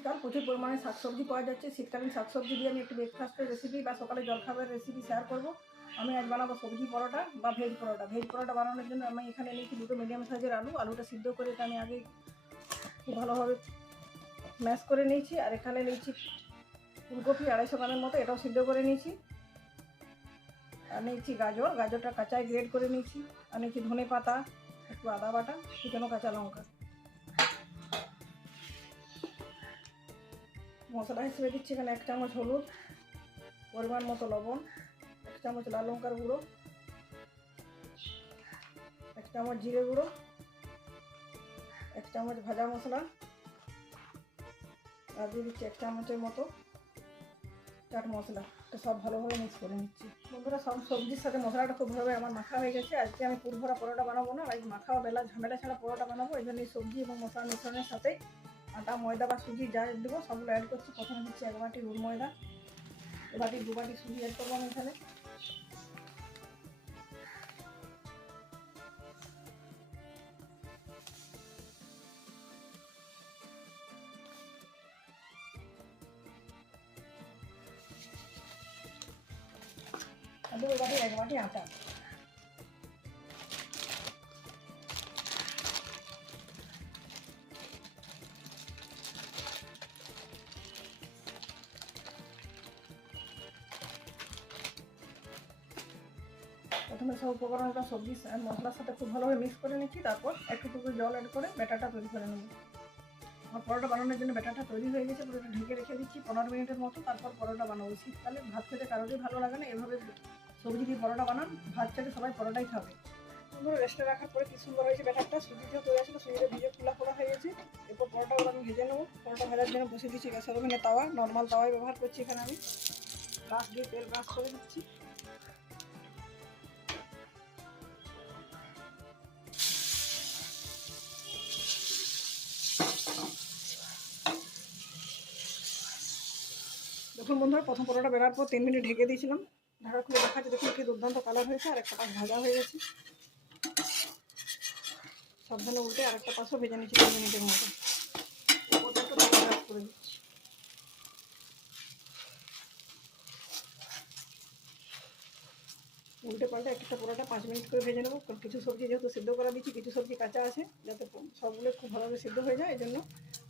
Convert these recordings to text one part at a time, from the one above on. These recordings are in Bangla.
শীতকাল, প্রচুর পরিমাণে শাকসবজি পাওয়া যাচ্ছে। শীতকালীন শাকসবজি দিয়ে আমি একটু ব্রেকফাস্টের রেসিপি বা সকালে জলখাবারের রেসিপি শেয়ার করব। আমি আজ বানাবো সবজি পরোটা বা ভেজ পরোটা। ভেজ পরোটা বানানোর জন্য আমি এখানে নিয়েছি দুটো মিডিয়াম সাইজের আলুটা সিদ্ধ করে এটা আমি আগে খুব ভালোভাবে ম্যাশ করে নিয়েছি। আর এখানে নিয়েছি ফুলকপি 250 গ্রামের মতো, এটাও সিদ্ধ করে নিয়েছি। আর নিয়েছি গাজরটা কাঁচায় গ্রেড করে নিয়েছি। আর নিয়েছি ধনে পাতা, একটু আদা বাটা, কুচানো কাঁচা লঙ্কা। মশলা হিসেবে দিচ্ছি এখানে 1 চামচ হলুদ, পরিমাণ মতো লবণ, 1 চামচ লাল লঙ্কার গুঁড়ো, 1 চামচ জিরে গুঁড়ো, 1 চামচ ভাজা মশলা, আর দিয়ে দিচ্ছি 1 চামচের মতো চাট মশলা। এটা সব ভালোভাবে মিক্স করে নিচ্ছি। বন্ধুরা, সব সবজির সাথে মশলাটা খুব ভালোভাবে আমার মাখা হয়ে গেছে। আজকে আমি পুরভরা পরোটা বানাবো না, আজ মাখা বেলা ঝামেলা ছাড়া পরোটা বানাবো। এই জন্য এই সবজি এবং মশলা মিশ্রণের সাথে আটা, ময়দা বা সুজি যা দেবো সবগুলো অ্যাড করছি। প্রথমে দিচ্ছি 1 বাটি রুল ময়দা, 2 বাটি সুজি অ্যাড করবো আমি এখানে। আর 2 বাটি 1 বাটি আটা। প্রথমে সব উপকরণটা সবজি মশলার সাথে খুব ভালোভাবে মিক্স করে নিচ্ছি। তারপর একটু জল অ্যাড করে ব্যাটারটা তৈরি করে নেব। আমার পরোটা বানানোর জন্য ব্যাটারটা তৈরি হয়ে গেছে। পুরোটা ঢেকে রেখে দিচ্ছি 15 মিনিটের মতো। তারপর পরোটা বানাবো। শীতকালে ভাত খেতে কারোরই ভালো লাগে না, এভাবে সবজি দিয়ে পরোটা বানান, ভাত খেতে সবাই পরোটাই খাবে। সুন্দর রেস্টে রাখার পরে কি সুন্দর হয়েছে ব্যাটারটা। সুজি যেহেতু হয়ে গেছিলো, সুজিটা ভিজে ফোলা হয়ে গেছে। এরপর পরোটাগুলো আমি ভেজে নেবো। পরোটা ভাজার জন্য বসে দিচ্ছি গ্যাসের ওভেনে তাওয়া। নর্মাল তাওয়াই ব্যবহার করছি এখানে আমি। ব্রাশ দিয়ে তেল ব্রাশ করে দিচ্ছি। দেখুন বন্ধুরা, প্রথম পরোটা বেরার পর 3 মিনিট ঢেকে দিয়েছিলাম। ঢাকা খুলে দেখা যাচ্ছে, দেখুন কি দুর্দান্ত কালার হয়েছে। আর একটা পাশ ভাজা হয়ে গেছে। সাবধানে উল্টে আরেকটা পাশও ভেজে নিচ্ছি 3 মিনিটের মতো। ওটা একটু ব্রাশ করে দিচ্ছি। উল্টে পাল্টে একটা পরোটা 5 মিনিট করে ভেজে নেবো। কারণ কিছু সবজি যেহেতু সিদ্ধ করা দিচ্ছি, কিছু সবজি কাঁচা আছে, যাতে সবগুলো খুব ভালোভাবে সিদ্ধ হয়ে যায়। এই জন্য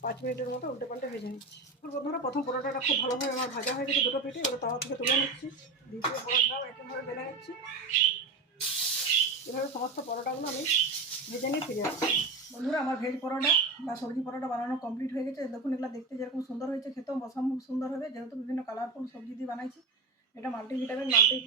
5 মিনিটের মতো উল্টে পাল্টে ভেজে নিচ্ছি। বন্ধুরা, প্রথম পরোটাটা খুব ভালোভাবে আমার ভাজা হয়ে গেছে দুটো পিঠে। এবার তাওয়া থেকে তুলে নিচ্ছি। দ্বিতীয় পরোটাও একইভাবে বেলে নিচ্ছি। এভাবে সমস্ত পরোটাগুলো আমি ভেজে নিয়ে ফিরে আসছি। বন্ধুরা, আমার ভেজ পরোটা বা সবজি পরোটা বানানো কমপ্লিট হয়ে গেছে। দেখুন এগুলো দেখতে যেরকম সুন্দর হয়েছে, খেতেও অসম্ভব সুন্দর হবে। যেহেতু বিভিন্ন কালারফুল সবজি দিয়ে বানাইছি, এটা মাল্টিভিটামিন, মাল্টি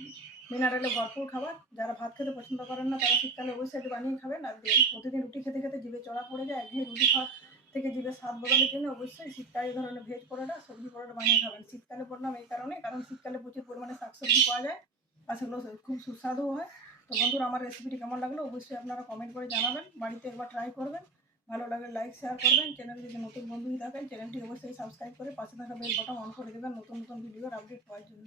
মিনারেলে ভরপুর খাবার। যারা ভাত খেতে পছন্দ করেন না, তারা শীতকালে অবশ্যই এটি বানিয়ে খাবেন। আর প্রতিদিন রুটি খেতে খেতে জিভে চড়া পড়ে যায়, একঘেয়ে রুটি খাওয়ার থেকে জিভে স্বাদ বদলের জন্য অবশ্যই শীতকালে এই ধরনের ভেজ পরোটা, সবজি পরোটা বানিয়ে খাবেন। শীতকালে বললাম এই কারণ শীতকালে প্রচুর পরিমাণে শাকসবজি পাওয়া যায় আর সেগুলো খুব সুস্বাদুও হয়। তো বন্ধুরা, আমার রেসিপিটি কেমন লাগলো অবশ্যই আপনারা কমেন্ট করে জানাবেন। বাড়িতে একবার ট্রাই করবেন। ভালো লাগলে লাইক শেয়ার করবেন। চ্যানেলে যদি নতুন বন্ধু থাকেন, চ্যানেলটি অবশ্যই সাবস্ক্রাইব করে পাশে থাকা বেল বাটন অন করে দেবেন নতুন নতুন ভিডিওর আপডেট পাওয়ার জন্য।